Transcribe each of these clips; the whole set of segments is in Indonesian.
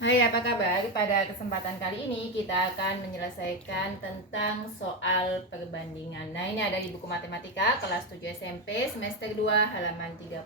Hai, apa kabar? Pada kesempatan kali ini kita akan menyelesaikan tentang soal perbandingan. Nah, ini ada di buku matematika kelas 7 SMP semester 2 halaman 30.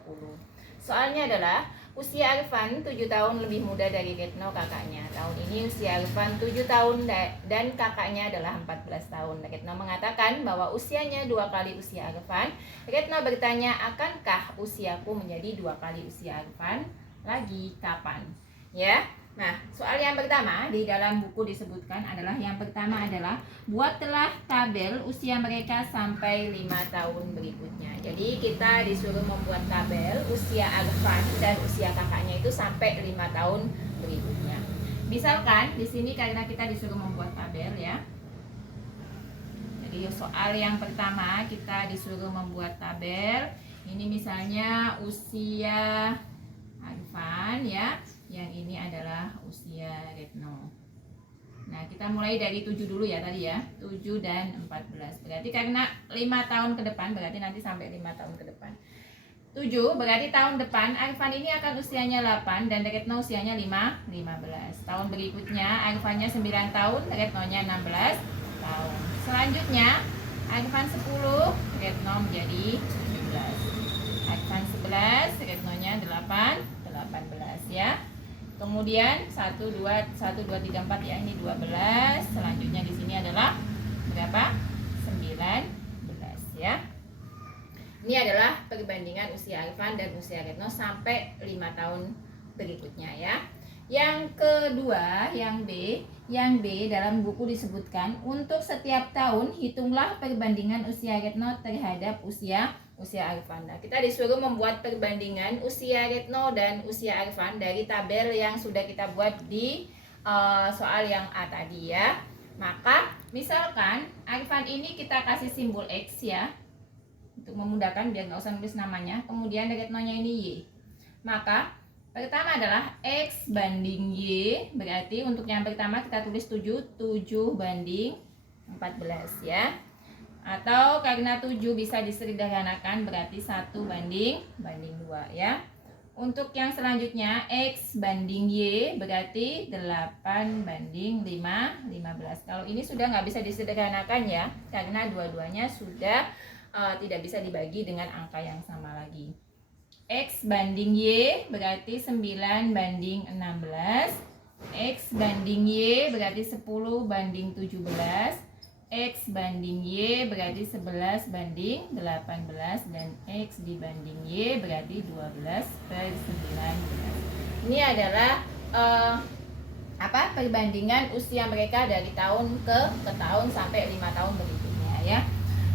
Soalnya adalah usia Arfan 7 tahun lebih muda dari Retno kakaknya. Tahun ini usia Arfan 7 tahun dan kakaknya adalah 14 tahun. Retno mengatakan bahwa usianya 2 kali usia Arfan. Retno bertanya, akankah usiaku menjadi 2 kali usia Arfan? Lagi kapan? Ya. Nah, soal yang pertama di dalam buku disebutkan adalah yang pertama adalah buatlah tabel usia mereka sampai 5 tahun berikutnya. Jadi kita disuruh membuat tabel usia Arfan dan usia kakaknya itu sampai 5 tahun berikutnya. Misalkan di sini karena kita disuruh membuat tabel ya. Jadi soal yang pertama kita disuruh membuat tabel. Ini misalnya usia Arfan ya. Yang ini adalah usia Retno. Nah, kita mulai dari 7 dulu ya tadi ya. 7 dan 14. Berarti karena 5 tahun ke depan, berarti nanti sampai 5 tahun ke depan. 7 berarti tahun depan Arfan ini akan usianya 8 dan Retno usianya 15. Tahun berikutnya Arfannya 9 tahun, Retnonya 16 tahun. Selanjutnya Arfan 10, Retno menjadi 17. Arfan 11, Retnonya 18 ya. Kemudian 1 2 1 2 3 4 ya, ini 12. Selanjutnya di sini adalah berapa? 19 ya. Ini adalah perbandingan usia Arfan dan usia Retno sampai 5 tahun berikutnya ya. Yang kedua, yang B dalam buku disebutkan untuk setiap tahun hitunglah perbandingan usia Retno terhadap usia Arfan. Nah, kita disuruh membuat perbandingan usia Retno dan usia Arfan dari tabel yang sudah kita buat di soal yang A tadi ya. Maka misalkan Arfan ini kita kasih simbol X ya, untuk memudahkan biar nggak usah nulis namanya. Kemudian Retnonya ini Y. Maka pertama adalah X banding Y. Berarti untuk yang pertama kita tulis 7 banding 14 ya. Atau karena 7 bisa disederhanakan berarti 1 banding 2 ya. Untuk yang selanjutnya X banding Y berarti 8 banding 15. Kalau ini sudah nggak bisa disederhanakan ya, karena dua-duanya sudah tidak bisa dibagi dengan angka yang sama lagi. X banding Y berarti 9 banding 16. X banding Y berarti 10 banding 17. X banding Y berarti 11 banding 18. Dan X dibanding Y berarti 12/19. Ini adalah perbandingan usia mereka dari tahun ke tahun sampai 5 tahun berikutnya ya.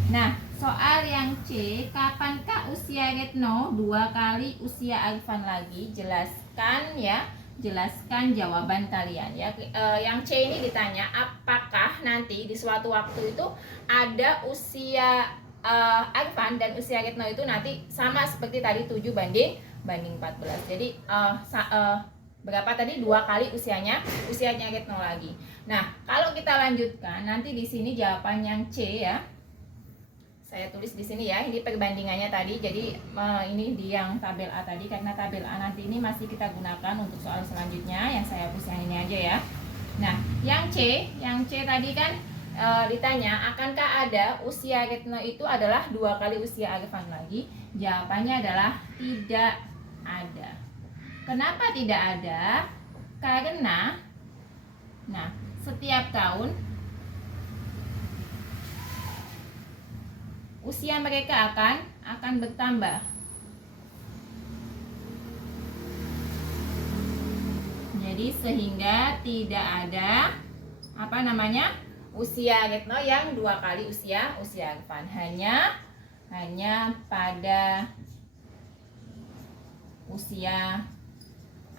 Nah, soal yang C, kapankah usia Retno 2 kali usia Arfan lagi? Jelaskan ya. Jelaskan jawaban kalian ya. Yang C ini ditanya apakah nanti di suatu waktu itu ada usia Arfan dan usia Retno itu nanti sama seperti tadi 7 banding 14. Jadi berapa tadi? 2 kali usianya Retno lagi. Nah, kalau kita lanjutkan nanti di sini jawaban yang C ya. Saya tulis di sini ya, ini perbandingannya tadi. Jadi ini di yang tabel A tadi, karena tabel A nanti ini masih kita gunakan untuk soal selanjutnya. Yang saya hapus yang ini aja ya. Nah, yang C tadi kan ditanya akankah ada usia Retno itu adalah 2 kali usia Arfan lagi? Jawabannya adalah tidak ada. Kenapa tidak ada? Karena setiap tahun usia mereka akan bertambah. Jadi sehingga tidak ada usia Retno yang 2 kali usia Arfan. Hanya pada usia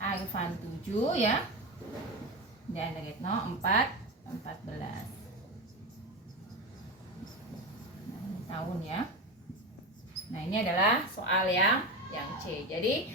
Arfan 7 ya. Dan Retno 14 tahun ya. Nah, ini adalah soal yang C. Jadi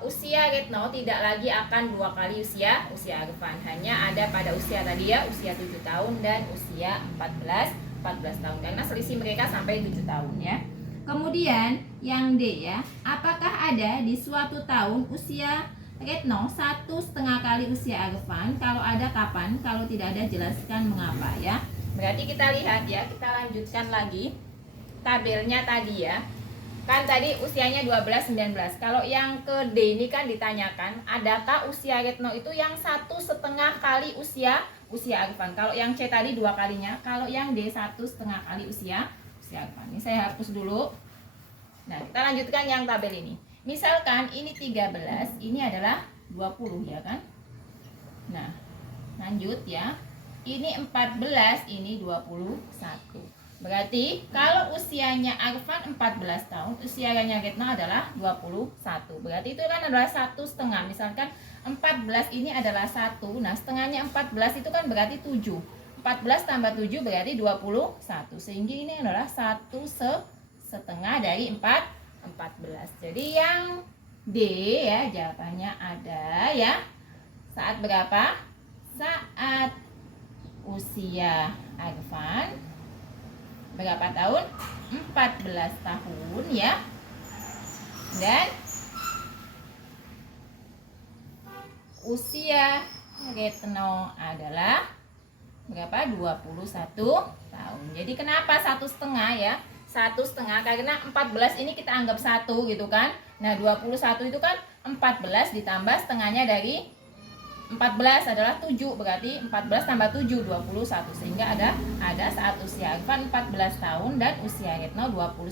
usia Retno tidak lagi akan 2 kali usia Arfan. Hanya ada pada usia tadi ya, usia 7 tahun dan usia 14 tahun. Karena selisih mereka sampai 7 tahun ya. Kemudian yang D ya, apakah ada di suatu tahun usia Retno 1,5 kali usia Arfan. Kalau ada kapan, kalau tidak ada jelaskan mengapa ya. Berarti kita lihat ya, kita lanjutkan lagi tabelnya tadi ya. Kan tadi usianya 12, 19. Kalau yang ke D ini kan ditanyakan, adakah usia Retno itu yang 1,5 kali usia Arfan. Kalau yang C tadi 2 kalinya, kalau yang D 1,5 kali usia Arfan. Ini saya hapus dulu. Nah, kita lanjutkan yang tabel ini. Misalkan ini 13, ini adalah 20 ya kan. Nah, lanjut ya. Ini 14, ini 21. Berarti kalau usianya Arfan 14 tahun, usianya Retno adalah 21. Berarti itu kan adalah 1,5. Misalkan 14 ini adalah 1. Nah, setengahnya 14 itu kan berarti 7. 14 tambah 7 berarti 21. Sehingga ini adalah 1,5 dari 14. Jadi yang D ya jawabannya ada ya. Saat berapa? Saat usia Arfan berapa tahun? 14 tahun ya. Dan usia Retno adalah berapa? 21 tahun. Jadi kenapa 1,5 ya? 1,5 karena 14 ini kita anggap 1 gitu kan. Nah 21 itu kan 14 ditambah setengahnya dari 14 adalah 7. Berarti 14 tambah 7 21. Sehingga ada saat usia Arfan 14 tahun dan usia Retno 21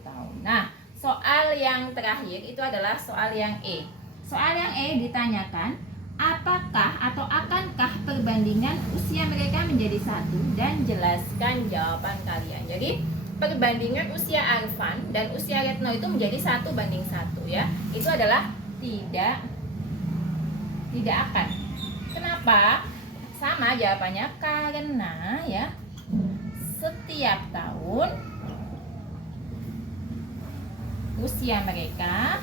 tahun. Nah soal yang terakhir itu adalah soal yang E. Soal yang E ditanyakan, apakah atau akankah perbandingan usia mereka menjadi 1 dan jelaskan jawaban kalian. Jadi perbandingan usia Arfan dan usia Retno itu menjadi 1:1 ya. Itu adalah tidak akan. Kenapa? Sama jawabannya karena ya setiap tahun usia mereka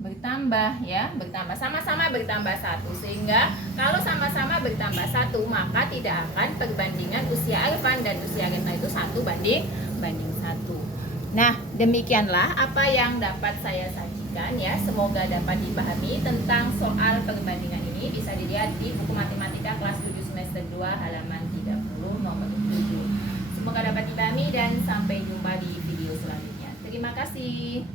bertambah ya, sama-sama bertambah 1. Sehingga kalau sama-sama bertambah 1 maka tidak akan perbandingan usia Arfan dan usia Retno itu 1:1. Nah, demikianlah apa yang dapat saya sajikan ya. Semoga dapat dipahami tentang soal perbandingan ini. Bisa dilihat di buku matematika kelas 7 semester 2 halaman 30 nomor 7. Semoga dapat dipahami dan sampai jumpa di video selanjutnya. Terima kasih.